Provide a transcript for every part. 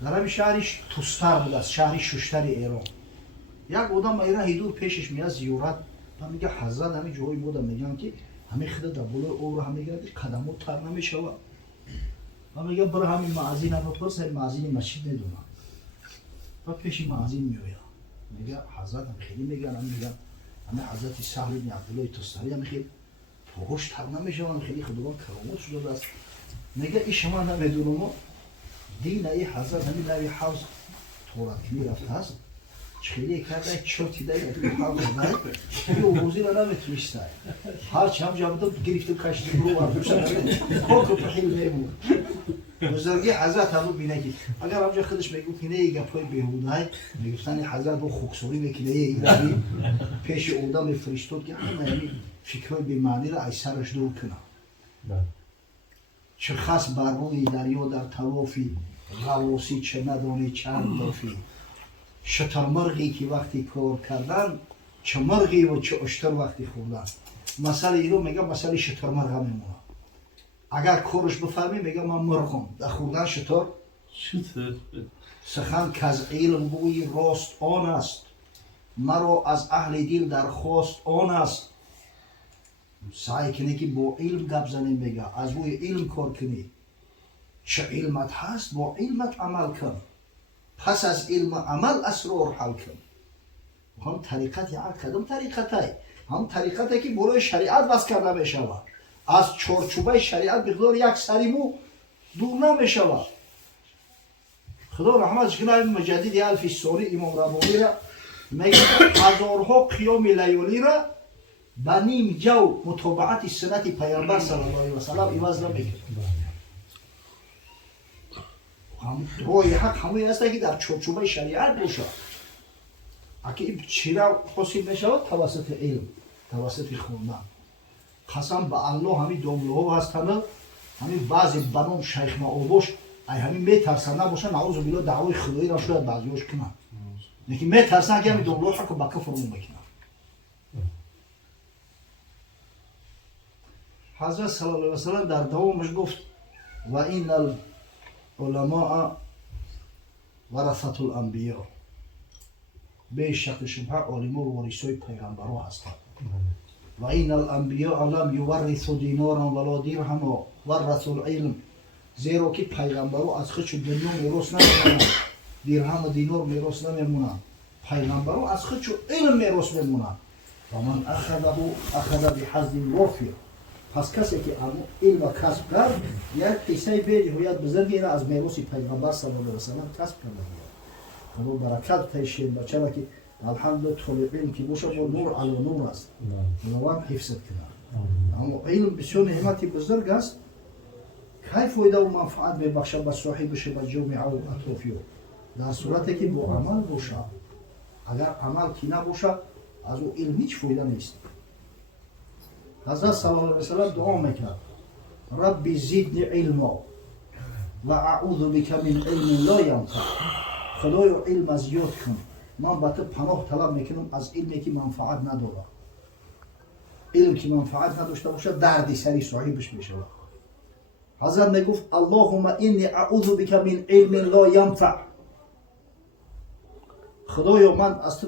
در همین شهرش توستر بود از شهر ششتر ایران. یک آدم ایران هیدور پیشش میاد زیارت و میگه حضرت همین جایی بودم میگن که همین خدا در بالای او رو همین قدمو تر نمیشود و میگه برای همین معزین هم بپرس این معزین مسجد ندونم و پیش معزین میوید میگه حضرت هم خیلی میگن همین حضرت سهل بن عبدالله توستری هم خیلی پاهاش تر نمیشود خیلی خداوند کرامت شده است. میگه این شما نمیدونم دین ای حضرت همین نوی حوض تورکی رفته است خیلی کرده چرتی دایی توی حوض دایی که او روزی را نمیتونیسته هرچی هم جا بودم گرفتم کشتی برو وردوشن کاکو پخیل میمون بزرگی حضرت همون بینه که اگر همجا خودش میگو که نه ای گپای بیهودهی میگفتن حضرت با خوکسوری میکنه ای روی پیش اودا میفرشتود که همین فکرهای بیمعنی را ای سرش دور کنه چه خاص بر روی دریا در طوافی غواصی چه ندانی چند دافی شترمرغی که وقتی کار کردن چه مرغی و چه اشتر وقتی خوردن. مثلا اینو میگم مثلا شترمرغ هم میمونه اگر کارش بفهمی میگم من مرغم در خوردن شتر سخن که از علم بوی راست آن است مرا از اهل دل درخواست آن است. سعی کنی که با علم گپ زنی میگه از بوی علم کار کنی چه علمت هست با علمت عمل کن پس از علم عمل اسرار حل کن. هم طریقت یا کدام طریقته هم طریقته که برای شریعت بس کرده میشود از چارچوبه شریعت بقدار یک سری مو دور نمیشود. خدا رحمتش کنه مجدد الفی سوری امام ربانی را میگه هزارها قیام لیالی را با نیم جو متابعت سنت پیامبر صلی الله علیه و سلم عوض نمیکنه. رای حق همون است که در چارچوبه شریعت باشه. اگه این چرا حاصل نشود توسط علم توسط خوندن. قسم به الله همین دامله ها هستند همین بعضی بنام شیخ معابوش ای همین میترسن نباشه نعوذ بالله دعوای خدایی را شاید بعضیاش کنن لیکن میترسن که همین دامله ها با کفر میکنن. حضرت صلی الله علیه و سلم در دوامش گفت و این العلماء ورثة الانبیاء به شک شبه عالمان و وارثای پیغمبرها هستند و این الانبیاء لم یورثوا دینارا ولا درهما ورثوا العلم زیرا که پیغمبرها از خودشون دنیا میراث نمیمونند درهم و دینار میراث نمیمونند پیغمبرها از خودشون علم میراث میمونند و من اخذ بحظ وافر پس کسی که علم و کسب کرد یک قصه بی‌نهایت بزرگی را از میراث پیغمبر صلی الله علیه و سلم کسب کرده. خدا برکت تایشین بچه را که الحمدلله طالب علم که باشه با نور علی نور است خداوند حفظت کنه. اما علم بسیار نعمتی بزرگ است کی فایده و منفعت میبخشه به صاحبش و جامعه و اطرافیو در صورتی که با عمل باشه. اگر عمل کی نباشه از او علم هیچ فایده نیست. حضرت صلی الله علیه و سلم دعا میکرد ربی زدنی علما و اعوذ بک من علم لا ینفع. خدایا علم زیاد کن من به تو پناه طلب میکنم از علمی که منفعت نداره. علم که منفعت نداشته باشه دردی سری صاحبش میشه. حضرت میگفت اللهم انی اعوذ بک من علم لا ینفع. خدایا من از تو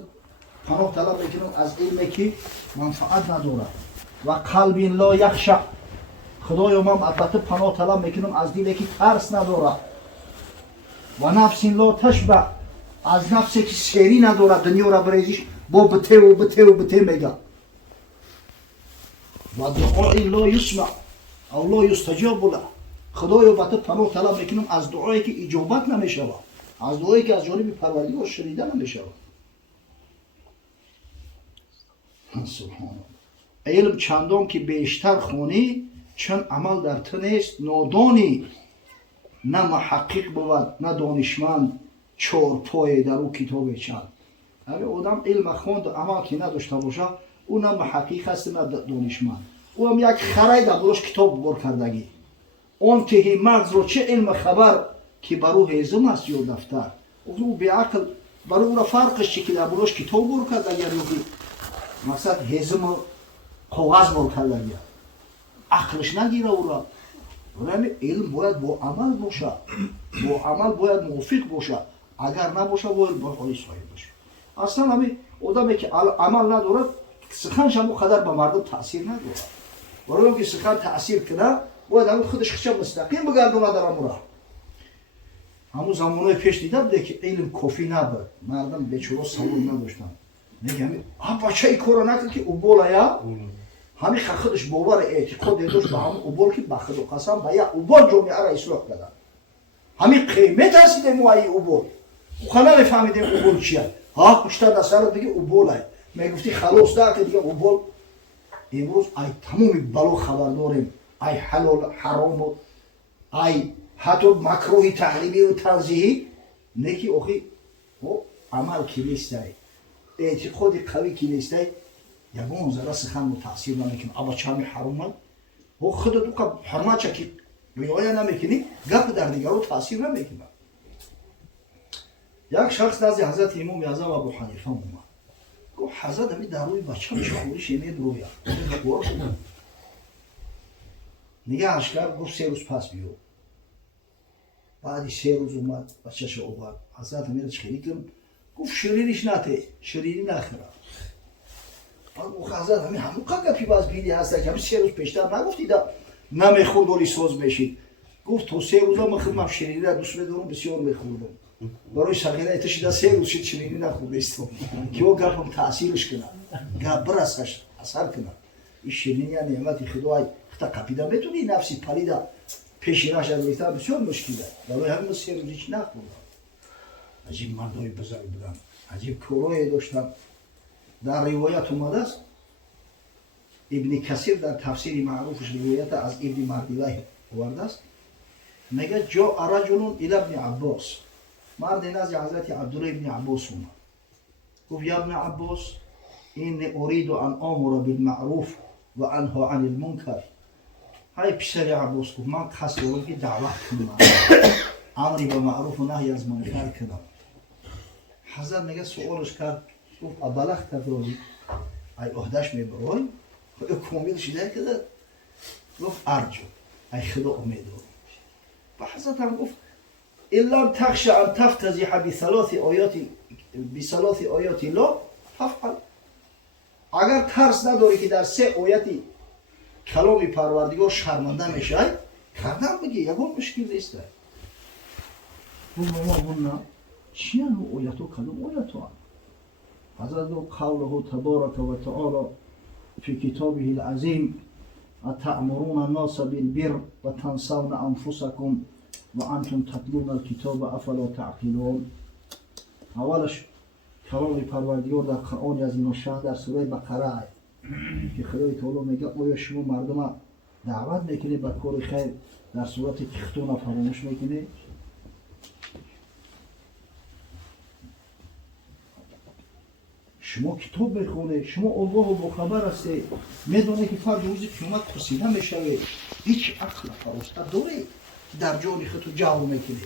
پناه طلب میکنم از علمی که منفعت نداره و قلب لا یخشع. خدایا من البته پناه طلب میکنم از دلی که ترس نداره و نفس لا تشبع. از نفسی که سیری نداره دنیا را بریزش با بته و بته و بته میگه و دعای لا یسمع او لا یستجاب له. خدایا با تو پناه طلب میکنم از دعایی که اجابت نمیشود از دعایی که از جانب پروردگار شنیده نمیشود. سبحان الله. علم چندان که بیشتر خونی چون عمل در تو نیست نادانی نه محقق بود نه دانشمند چهار پای در او کتاب چند. اگر آدم علم خوند و عمل که نداشته باشه او نه محقق هست نه دانشمند او هم یک خرای در بروش کتاب بر کردگی اون تهی مغز رو چه علم خبر که برو هیزم است یا دفتر او بی عقل برو او را فرقش چه که در بروش کتاب بر کردگی مقصد هیزم کاغذ بر کردگی عقلش نگیره او را ولی علم باید با عمل باشه، با عمل باید موافق باشه. اگر نباشه باید با حالی صاحب باشه. اصلا همین آدمی که عمل ندارد سخنش هم قدر به مردم تاثیر ندارد. ولی که سخن تاثیر کنه باید همون خودش خشم مستقیم بگردونه در امور. همون زمانهای پیش دیده بوده که علم کافی نبود، مردم بیچاره سوال نداشتن. میگه همین بچه ای کارو نکرد که اوبول یا همین خودش باور اعتقاد داشت به همون اوبول که بخدا قسم به یا اوبول جامعه را اصلاح کرد. همین قیمت هستید موایی اوبول. خلا نفهمیدیم اوبول چیه. ها کشته دسته دیگه اوبول است. میگفتی خلاص ده که دیگه اوبول. امروز ای تمامی بلو خبر داریم. ای حلال حرام و ای حتی مکروه تحریمی و تنزیهی نکی آخی عمل کی نیسته، اعتقاد قوی کی نیسته، یگون ذره سخن و تاثیر نمیکنه. اما چمی حرام و خودت تو که حرمت چکی رعایت نمیکنی گپ در دیگران تاثیر نمیکنه. یک شخص نزد حضرت امام اعظم ابو حنیفه اومد. گفت حضرت می در روی بچه‌ش خوریش مید رویا. نگه اشکر گفت 3 روز پس بیو. بعدی 3 روز اومد بچه‌ش آورد. حضرت امیر چخیری کرد. گفت شریریش نته، شریری نخره. گفت حضرت همین همون گپی باز بیلی هست که 3 روز پیشتر نگفتید نمیخورد ولی سوز بشید. گفت تو 3 روزا من خودم شریری را دوست دارم بسیار میخوردم. برای شغله اتشیده 3 روز شد شریری نخورده استم. که او گپم تاثیرش کنه. گپ برسش اثر کنه. این شیرینی نعمت خدای خدا قپیده بتونی نفسی پلیده پیشینش از بیشتر بسیار مشکله. برای همین 3 روز هیچ نخوردم. عجیب مردای بزرگ بودن. عجیب کارایی داشتن. در روایت اومده است ابن کثیر در تفسیر معروفش روایت از ابن مردویه آورده است. میگه جاء رجل الی ابن عباس، مرد نزد حضرت عبدالله ابن عباس اومد. گفت یا ابن عباس این اريد ان امر بالمعروف و انها عن المنکر. های پسر عباس گفت من قصد دارم که دعوت کنم، امری به معروف و نهی از منکر کنم. حضرت میگه سوالش کرد، گفت ابلغت داری؟ ای عهدهش میبرای؟ کامل شده کرده؟ گفت ارجو، ای خدا امیدوارم. و حضرت هم گفت الا تخشى ان تفتضح بثلاث آیات لا تفعل. اگر ترس نداری که در 3 آیاتی کلام پروردگار شرمنده میشه کردن بگی، یگان مشکل نیست. گفت چیه نو آیاتو کدوم آیاتو هم؟ حضرت قوله تبارک و تعالی فی کتابه العظیم اتأمرون الناس بالبر و تنسون انفسکم و انتم تتلون الکتاب افلا تعقلون. اولش کلام پروردگار در قرآن از این شان در سوره بقره که خدای تعالی میگه آیا شما مردم دعوت میکنید به کار خیر در صورتی که خودتون فراموش میکنید؟ شما کتاب بخونه، شما الله و خبر هستی، میدونه که فرد روزی قیامت پرسیده میشوه. هیچ عقل فراسته داره در جان خودتو جعل میکنه.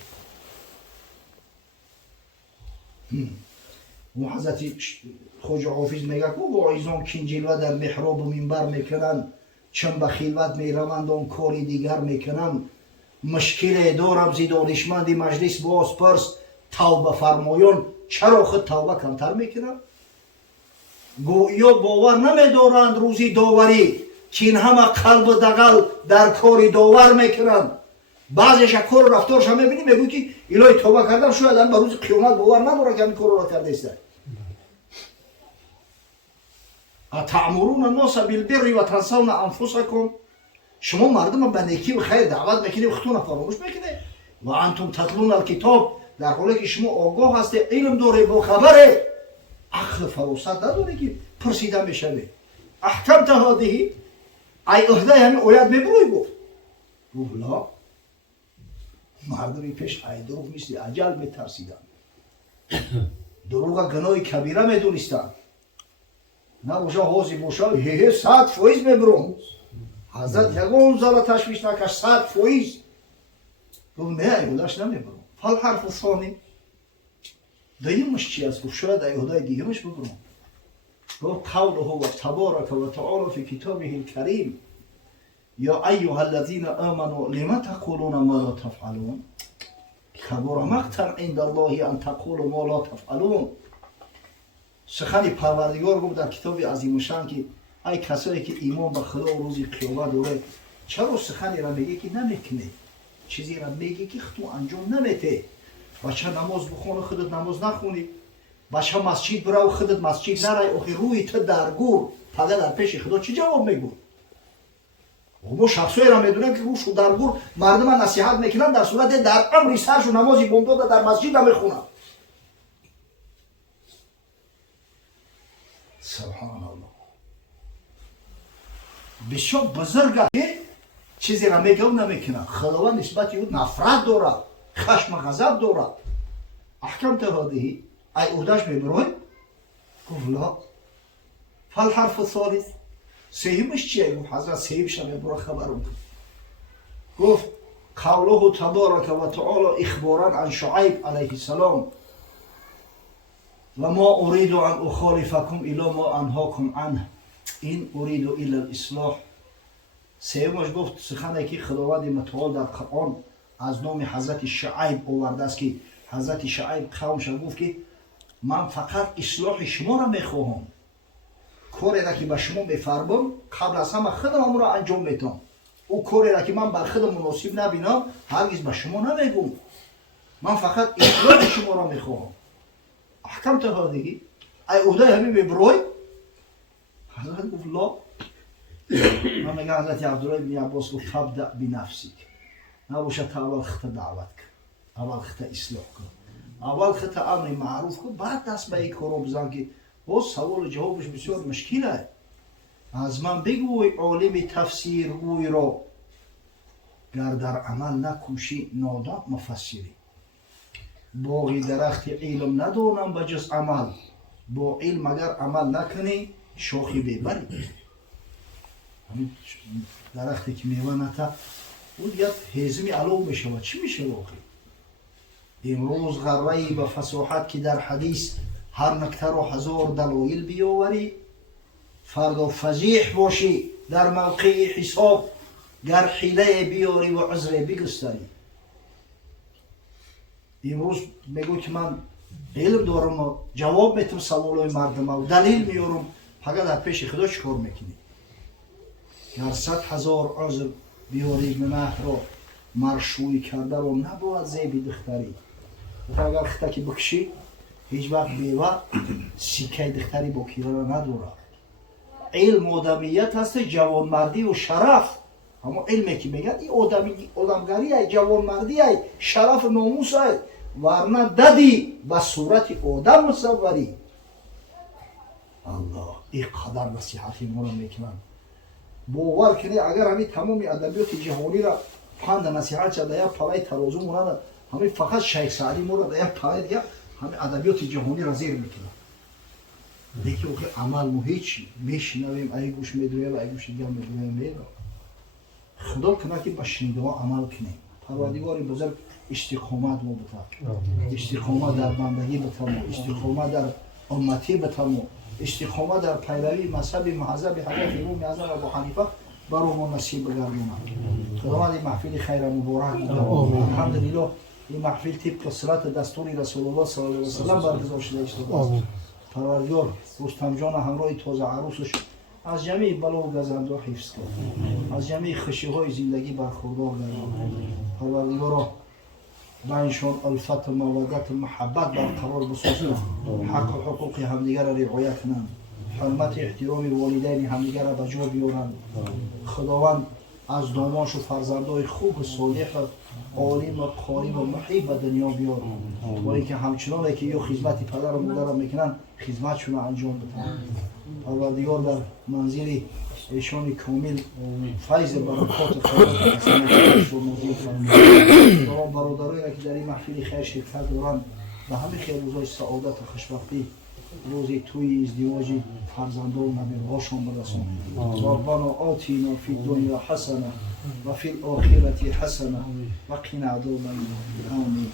و حضرت خواجه حافظ میگه که واعظان که جلوه در محراب و منبر میکنن، چون به خلوت میروند آن کاری دیگر میکنن. مشکل دارم زی دانشمند مجلس باز پرس، توبه فرمایان چرا خود توبه کمتر میکنن؟ گویا باور نمیدارند روزی داوری که این همه قلب و دغل در کاری داور میکنند. بعضیش کار رفتارش هم میبینی میگوی که الهی توبه کردم شاید هم به روز قیامت باور نداره که همین کار را کرده است. اتأمرون الناس بالبر و تنسون انفسکم. شما مردم به نیکی و خیر دعوت میکنید و خودتون فراموش میکنید. و انتم تتلون الکتاب، در حالی که شما آگاه هستید، علم داره، با خبره، عقل فراست نداره که پرسیده میشوه. احکمت هذه، ای عهده همین آیت میبروی گفت. گفت لا، مردمی پیش ای دروغ نیستی، اجل میترسیدن. دروغ گناه کبیره میدونستن. نباشه حاضی باشه 100% میبرم. حضرت یگان ذره تشویش نکش 100%. گفت نه ایهودهش نمیبرم. فال حرف ثانی دیمش چی است؟ گفت شاید ایهوده دیگهش ببرم. گفت قوله و تبارک و تعالی فی کتابه الکریم یا ایها الذین آمنوا لما تقولون ما لا تفعلون کبر مقتا عند الله ان تقولوا ما لا تفعلون. سخن پروردگار گفت در کتاب عظیم الشان که ای کسایی که ایمان به خدا و روز قیامت داره چرا سخنی را میگی که نمیکنی، چیزی را میگی که تو انجام نمیده. بچه نماز بخونه خودت نماز نخونی، بچه مسجد برو خودت مسجد نرای، آخه روی تو درگور پدر در پیش خدا چی جواب میگو؟ ما شخصایی را میدونیم که روشو درگور مردم نصیحت میکنن در صورت در امری سرشو نمازی بمداد در مسجد نمیخونن. سبحان الله. بسیار بزرگه چیزی را میگه و نمیکنه. خداوند نسبت او نفرت داره، خشم و غضب داره. احکام تهادهی ای عهدهش میبروی؟ گفت لا. فالحرف الثالث سهیمش چیه؟ گفت حضرت سهیمش هم برو خبرم کن. گفت قوله تبارک و تعالی اخبارا عن شعیب علیه السلام و ما اريد ان اخالفكم الى ما انهاكم عنه این اريد الى الاصلاح. سومش گفت سخنی که خداوند متعال در قرآن از نام حضرت شعیب آورده است که حضرت شعیب قومش گفت که من فقط اصلاح شما را میخواهم، کاری را که به شما میفرمام قبل از همه خودم اون را انجام میدم، او کاری را که من بر خودم مناسب نبینم هرگز به شما نمیگم، من فقط اصلاح شما را میخواهم. احکام تهادگی ای عهده همین میبروی؟ حضرت گفت لا. من میگم حضرت عبدالله بن عباس گفت فبدأ بنفسک، نباشه تا اول خط دعوت کن، اول خط اصلاح کن، اول خط امر معروف کن، بعد دست به این کارو بزن که باز سوال جوابش بسیار مشکله. از من بگوی عالم تفسیر گوی را گر در عمل نکوشی نادان مفسری. باغی درخت علم ندانم به جز عمل، با علم اگر عمل نکنی شاخی ببری. درختی که میوه نده اون دیگه هضمی علو میشه و چی میشه واقعی؟ امروز غرهی به فصاحت که در حدیث هر نکته را هزار دلایل بیاوری، فردا فضیح باشی در موقع حساب گر حیله بیاری و عذر بگستری. امروز میگو که من علم دارم و جواب میتونم سوالای مردم و دلیل میارم، فقط در پیش خدا چیکار میکنی؟ گر 100,000 عذر بیاری گناه را مرشوی کرده رو نباید زیب دختری. اگر خطکی بکشی هیچ وقت بیوه سیکه دختری با کیره را نداره. علم آدمیت هست، جوانمردی و شرف. اما علمی که میگن این آدمگری ای، جوانمردی ای، شرف و ناموس ای، ورنه ددی به صورت آدم مصوری. الله این قدر نصیحتی ما را میکنن. باور کنی اگر همین تمام ادبیات جهانی را پند نصیحت شده یا پلای ترازو مونده، همین فقط شیخ سعدی ما را یا پلای دیگه همین ادبیات جهانی را زیر میکنه. دیگه اوکی عمل مو هیچی میشنویم، ای گوش میدویم و ای گوش دیگه میدویم میره. خدا کنه که با شنیدن عمل کنیم. پروردگار بزرگ استقامت مو بده، استقامت در بندگی بتامو، استقامت در امتی بتامو، استقامت در پیروی مذهب مهذب حضرت امام اعظم ابو حنیفه برای ما نصیب بگردونه. خداوند این محفل خیر مبارک بده. الحمدلله این محفل طبق صلات دستور رسول الله صلی الله علیه و سلم برگزار شده است. پروردگار رستم جان همراه تازه عروسش از جمیع بلا و گزنده حفظ کرد، از جمیع خشی‌های زندگی برخوردار گرداند. پروردگارا بینشان الفت و مودت و محبت برقرار بسازند، حق و حقوق همدیگر را رعایت کنند، حرمت احترام والدین همدیگر را به جا بیارند. خداوند از داماش و فرزندای خوب و صالح عالم و قاری و محیب به دنیا بیار و اینکه همچنان که یا خدمت پدر و مادر را میکنن خدمتشون را انجام بدن. پروردگار در منزل ایشان کامل فیض برکات خیرات حسنات و نازل فرمایید. برادرایی که در این محفل خیر شرکت دارند به همه خیر روزهای سعادت و خوشبختی، روزی توی ازدواج فرزندان نبی‌هاشون برسون. ربنا آتینا فی الدنیا حسنه و فی الآخرة حسنه و قنا عذاب النار. آمین.